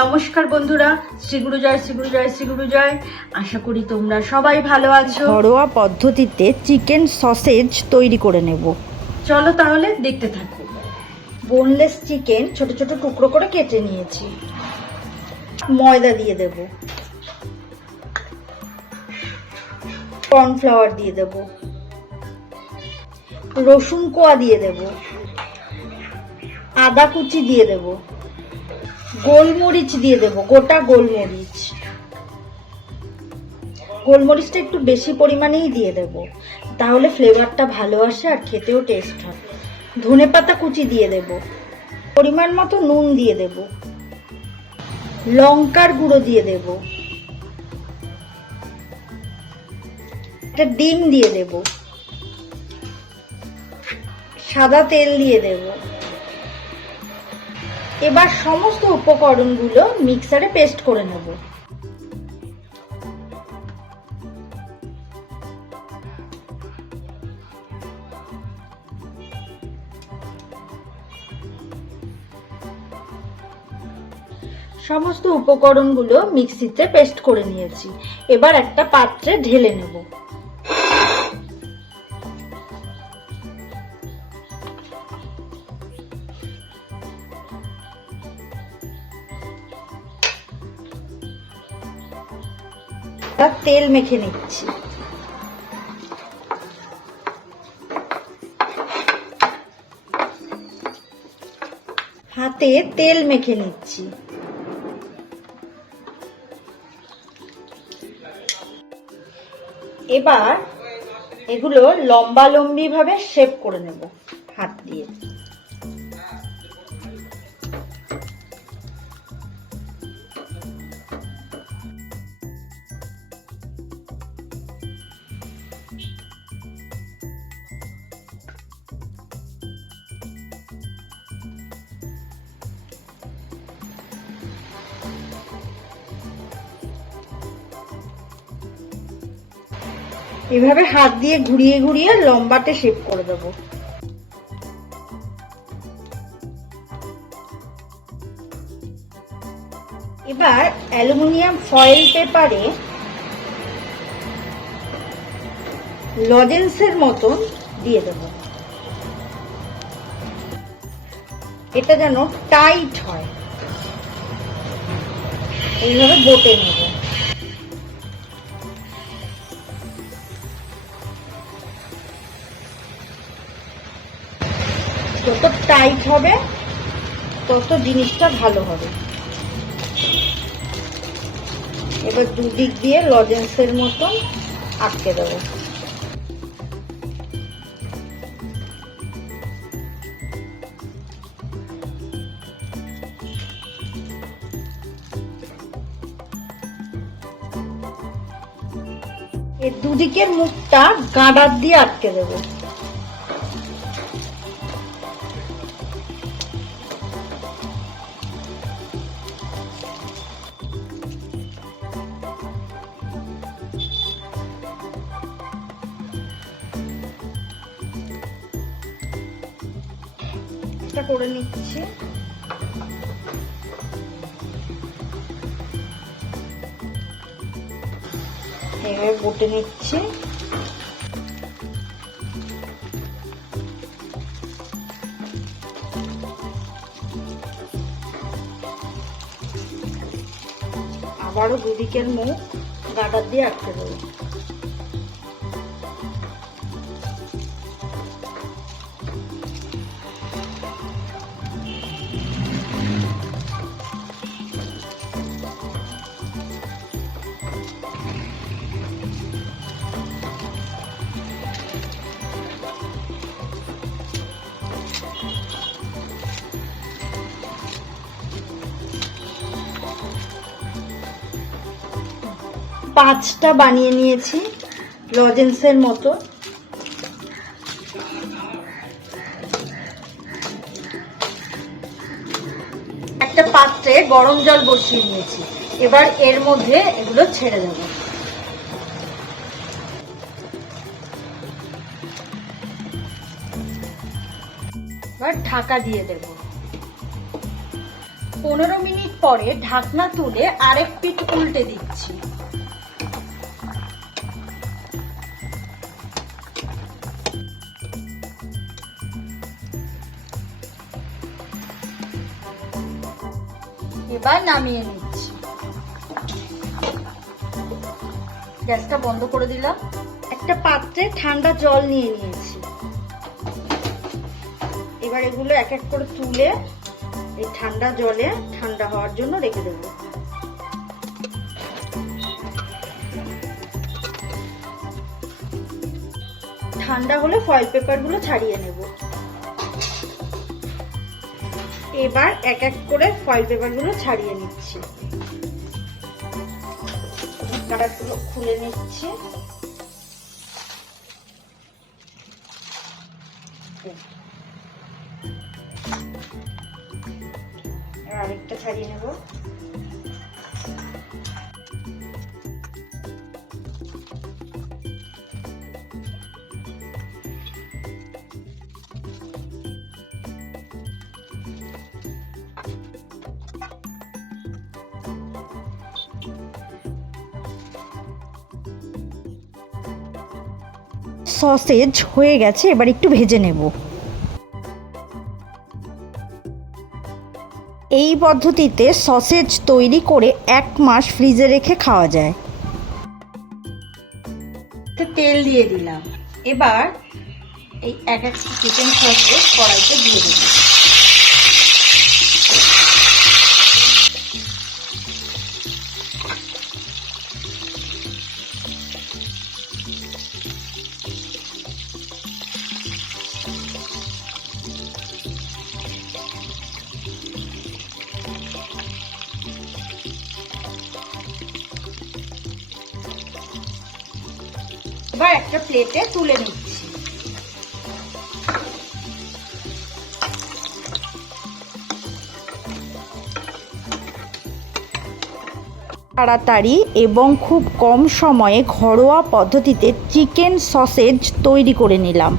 নমস্কার বন্ধুরা শ্রীগুরু জয় শ্রীগুরু জয় শ্রীগুরু জয়। আশা করি তোমরা সবাই ভালো আছো। ঘরোয়া পদ্ধতিতে চিকেন সসেজ তৈরি করে নেব। চলো তাহলে দেখতে থাকো। বোনলেস চিকেন ছোট ছোট টুকরো করে কেটে নিয়েছি। ময়দা দিয়ে দেব। কর্নফ্লাওয়ার দিয়ে দেব। রসুন কোয়া দিয়ে দেব। আদা কুচি দিয়ে দেব। গোলমরিচ দিয়ে দেব, গোটা গোলমরিচ। গোলমরিচটা একটু বেশি পরিমাণেই দিয়ে দেব। তাহলে ফ্লেভারটা ভালো আসে আর খেতেও টেস্ট হয়। ধনে পাতা কুচি দিয়ে দেব। পরিমাণ মতো নুন দিয়ে দেব। লঙ্কার গুঁড়ো দিয়ে দেব। একটা ডিম দিয়ে দেব। সাদা তেল দিয়ে দেব। এবার সমস্ত উপকরণগুলো মিক্সারে পেস্ট করে নেব। সমস্ত উপকরণগুলো মিক্সিতে পেস্ট করে নিয়েছি। এবার একটা পাত্রে ঢেলে নেব। এবার তেল মেখে নিচ্ছি। হাতে তেল মেখে নিচ্ছি। এবার এগুলো লম্বা লম্বি ভাবে শেপ করে নেব হাত দিয়ে। এভাবে হাত দিয়ে ঘুরিয়ে ঘুরিয়ে লম্বাটে শেপ করে দেব। এবার অ্যালুমিনিয়াম ফয়েল পেপারে লজেন্সের মতন দিয়ে দেব। এটা যেন টাইট হয়। এইভাবে বোটে নেব। যত টাইট হবে, তত জিনিসটা ভালো হবে। এবার দুদিক দিয়ে লজেন্সের মতন আটকে দেবো। এর দুদিকের মুখটা গাঁডার দিয়ে আটকে দেবো। এটা করে নিচ্ছি। এভাবে বটে নিচ্ছি। আবারও দুদিকের মুখ গাডার দিয়ে আটকে দেবো। পাঁচটা বানিয়ে নিয়েছি, লজেন্সের মতো। একটা পাত্রে গরম জল বসিয়ে নিয়েছি। এবার এর মধ্যে এগুলো ছেড়ে দেবো। এবার ঢাকা দিয়ে দেব। পনেরো মিনিট পরে ঢাকনা তুলে আরেক পিঠ উল্টে দিচ্ছি। এবার নামিয়ে নিচ্ছি। গ্যাসটা বন্ধ করে দিলাম। একটা পাত্রে ঠান্ডা জল নিয়ে নিয়েছি। এবার এগুলো এক এক করে তুলে এই ঠান্ডা জলে ঠান্ডা হওয়ার জন্য রেখে দেব। ঠান্ডা হলে ফয়েল পেপারগুলো ছাড়িয়ে নেব। এবার এক এক করে ফয়েল পেপারগুলো ছাড়িয়ে নিচ্ছি। খুলে নিচ্ছি। আরেকটা ছাড়িয়ে নেব। সসেজ হয়ে গেছে, এবার একটু ভেজে নেব। এই পদ্ধতিতে সসেজ তৈরি করে এক মাস ফ্রিজে রেখে খাওয়া যায়। তেল দিয়ে দিলাম। এবার এই এক এক চিকেন সসেজ কড়াইতে দিয়ে দেব। এবার একটা প্লেটে তুলে নিচ্ছি। তাড়াতাড়ি এবং খুব কম সময়ে ঘরোয়া পদ্ধতিতে চিকেন সসেজ তৈরি করে নিলাম।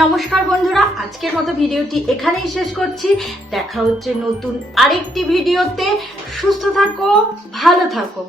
নমস্কার বন্ধুরা আজকের মতো ভিডিওটি এখানেই শেষ করছি। দেখা হচ্ছে নতুন আরেকটি ভিডিওতে। সুস্থ থাকো ভালো থাকো।